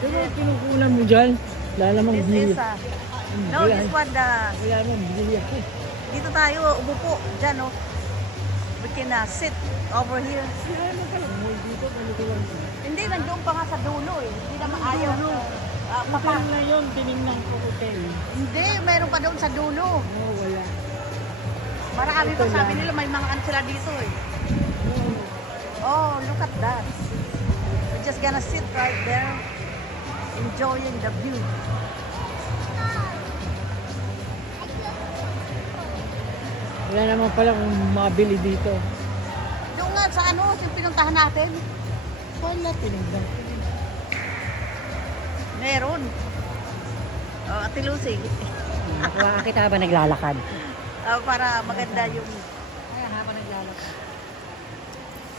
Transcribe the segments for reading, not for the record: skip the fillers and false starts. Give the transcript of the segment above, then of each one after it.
Pero kinukunan mo dyan. Wala namang This bili. is no, this one Wala namang bili ako. dito tayo umupo dyan, no. We can sit over here. Sila naman pala. Dito, kinukunan ko. Hindi, nandoon pa nga sa dulo eh. Hindi naman ayaw. Hotel na yun, tinignan ko hotel. Hindi, meron pa doon sa dulo. Oh, wala. Marami Ito pa, sabi lang. nila may mga ano sila dito eh. Oh. Oh, look at that. We're just gonna sit right there, enjoying the view. Wala naman pala kung mabili dito. Yung nga sa ano, yung pinuntahan natin, Wala, tinignan ko. meron. Oh, Ate Lucy. Nakuha kita ba naglalakad? Para maganda yung Ayan, habang naglalakad.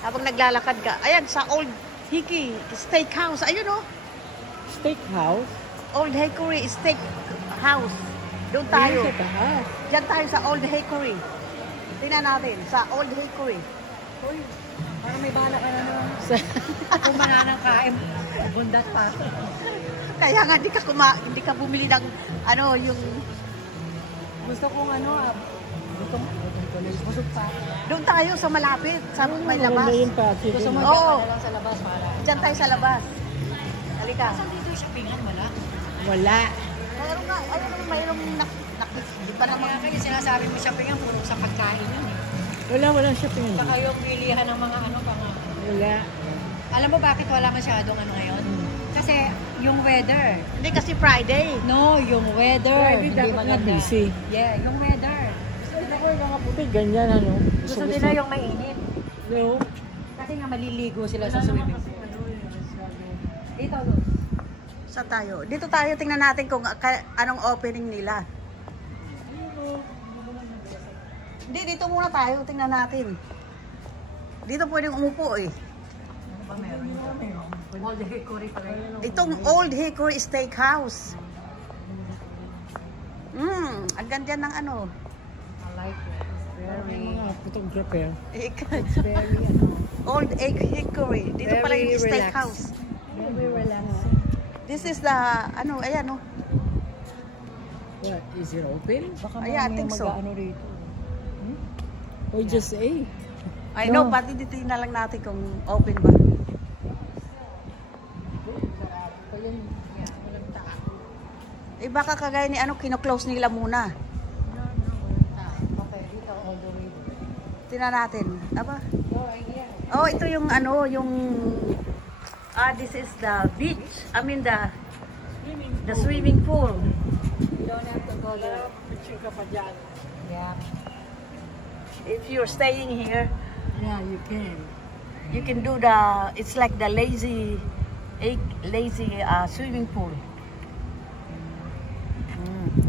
habang naglalakad ka. Ayan, sa Old Hickey Steakhouse. Ayun oh. Steakhouse? Old Hickory Steakhouse. Doon tayo. Ayun sa taas. Diyan tayo sa Old Hickory. Tingnan natin, sa Old Hickory. Uy, parang may bala ka na naman. Kung mananang kain, bundat pa. Kaya nga hindi ka bumili ng ano yung Gusto kong ano, busog pa. doon tayo sa malapit, sa may labas. Maganda yun pa. Gusto mo Oo. dyan ka na lang sa labas para. Diyan tayo sa labas. Halika. Saan dito yung shoppingan? Wala. Wala. Mayroon nga, ayun mayroong di pa naman. Kaya kasi sinasabi mo shoppingan, puro sa pagkain yun eh. Walang shopping. Baka yung bilihan ng mga ano pa nga. Wala. Alam mo bakit wala masyadong ano ngayon? Kasi yung weather. Hindi kasi Friday. No, yung weather. Friday dapat na busy. Yeah, yung weather. Gusto ko yung mga puti, ganyan ano. Gusto nila yung mainit. No. Kasi nga maliligo sila sa swimming pool. Dito, look. Sa tayo. Dito tayo tingnan natin kung anong opening nila. Hindi, dito muna tayo. Tingnan natin. Dito pwedeng umupo eh. Ano ba meron? Old Hickory pala yun. Itong Old Hickory Steakhouse. Ang ganda ng ano. I like it. It's May very, mga photographer. it's very, Old Hickory. Dito pala yung Very steakhouse. very relaxing. This is the, ano, ayan oh. What? Is it open? Baka I think so. mag-ano rito. Or just ate? I know, pati dito na lang natin kung open ba. Eh baka kagaya ni ano, kino-close nila muna. Okay, dito all the way. Tingnan natin. Aba. Oh, yeah. Oh, ito yung ano, yung this is the beach. I mean the swimming pool. You don't have to go there. Picture ka pa dyan. Yeah. If you're staying here, Yeah, you can. you can do it's like the lazy swimming pool.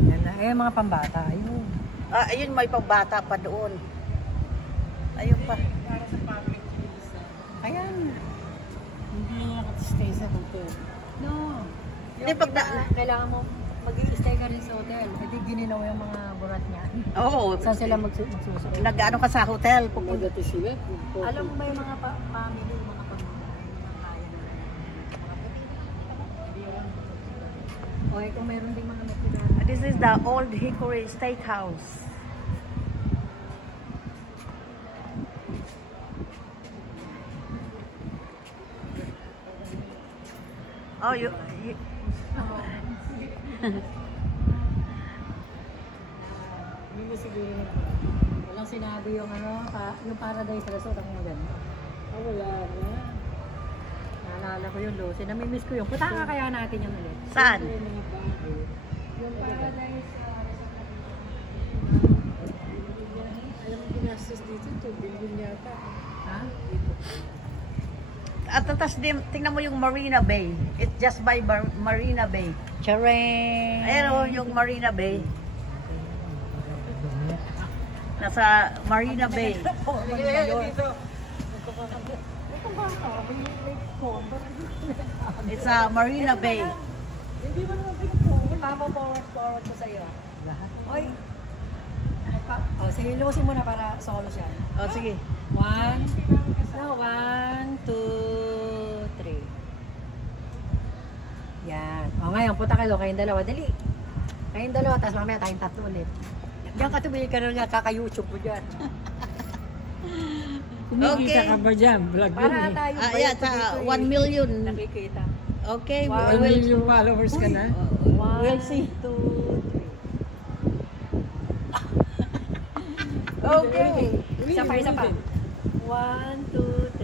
Yan na. Eh, mga pambata. Ayun. Ayun, may pambata pa doon. Ayun pa. Ayan. Hindi na nakastay sa hotel. No. Hindi, pag Kailangan mo mag-i-stay ka rin sa hotel. Hindi gininaw yung mga burat niya. Oo, Saan sila magsusunod? nag-ano ka sa hotel, pupunta. Magdati sila. Alam mo ba yung mga family, mga okay, kung meron ding mga natira. This is the Old Hickory Steakhouse. Oh, you Hindi na siguro na. Walang sinabi yung ano, yung Paradise Resort ang maganda. Wala na. Naalala ko yun, Lucy. Namimiss ko yun. Punta nga kaya natin yun ulit. saan? Yung mga bago. Yung Paradise Alam mo, ginastos dito, 2 billion yata. Ha? At tatas tingnan mo yung Marina Bay. It's just by Marina Bay. Charing! Ayan o, yung Marina Bay. Nasa Marina Bay. It's a Marina Bay. Hindi mo naman pinag-forward. Tama forward ko sa'yo. Lahat? Oy! Oh, sige, lusin mo na para solo siya. O, sige. 1, 2, 3. punta kayo, kayong dalawa. Dali. Kayong dalawa, tapos mamaya tayong tatlo ulit. Diyan ka tumili ka na nga, kaka-YouTube mo dyan. Kumikita ka ba dyan? Vlog yun Para eh. tayo. Yeah, 1 million. Nakikita. Okay, Wow. 1 million followers ka na? We'll see. 1, 2, 3. Okay. Isa pa, isa pa. 1, 2,